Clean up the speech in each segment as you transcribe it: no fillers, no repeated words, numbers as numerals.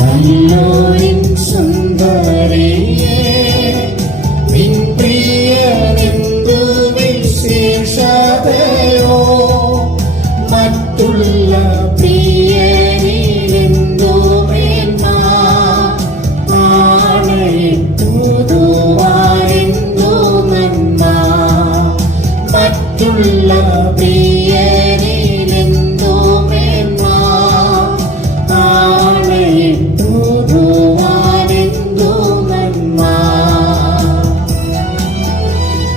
നല്ലോരിൻ സുന്ദരിയേ നിൻ പ്രിയനെന്തു വിശേഷതയോ മറ്റുള്ള പ്രിയനിലെന്തോ മേന്മ ആണയിട്ടുതുവാനെന്തോ നന്മ മറ്റുള്ള പ്രിയനിലെന്തോ മേന്മ ആണയിട്ടുതുവാനെന്തോ നന്മ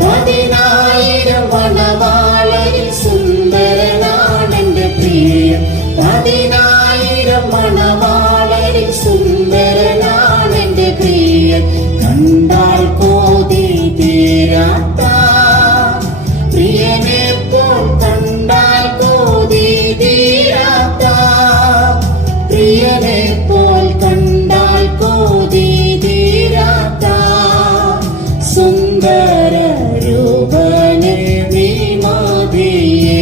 10,000 മണവാളരിൽ സുന്ദരനാണെന്റെ പ്രിയൻ 10,000 മണവാളരിൽ സുന്ദരനാണെന്റെ പ്രിയൻ കണ്ടാൽ കോതി തീരാത്ത പ്രിയനെ പോൽ കണ്ടാൽ കോതി തീരാത്ത പ്രിയനെ പോൽ കണ്ടാൽ കോതി തീരാത്ത സുന്ദര രൂപനെ വിമതിയേ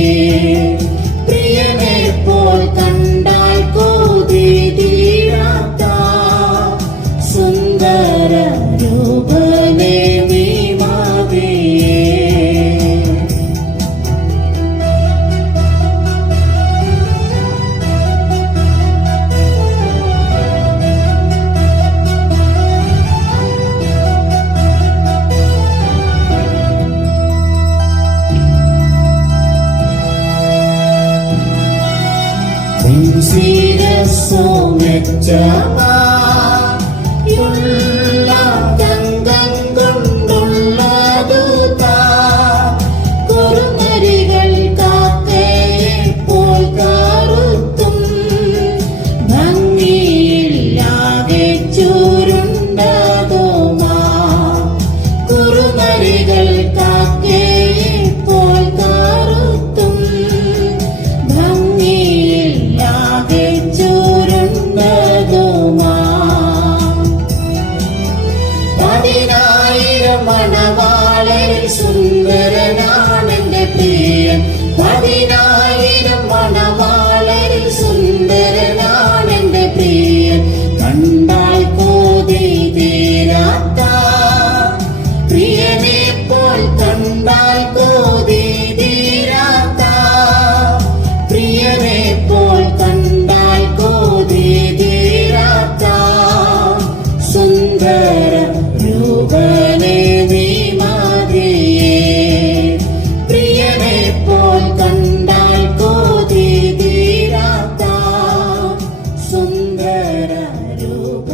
പ്രിയനെ പോൽ കണ്ടാൽ കോതി തീരാത്ത സുന്ദര രൂപനെ വിമതിയേ ശിരസ്സോ മെച്ചമായുള്ള തങ്കം കൊണ്ടുള്ളതു കുറുനരികൾ കാക്കയെ പോൽ കറുത്തും ഭംഗിയില്ലാതെ ചുരുണ്ടതുമാ കുറുനരികൾ കാക്കയെ പോൽ കറുത്തും ഭംഗിയില്ലാതെ ചുരുണ്ടതുമാ 10,000 മണവാളരിൽ സുന്ദരനാണെന്റെ പ്രിയൻ 10,000 മണവാളരിൽ സുന്ദരനാണെന്റെ പ്രിയൻ കണ്ടാൽ കോതി തീരാത്ത പ്രിയനെ പോൽ കണ്ടാൽ കോതി തീരാത്ത പ്രിയനെ പോൽ കണ്ടാൽ കോതി തീരാത്ത സുന്ദര രൂപനെ വിമതിയേ പ്രിയനെ പോൽ കണ്ടാൽ കോതി തീരാത്ത സുന്ദര രൂപ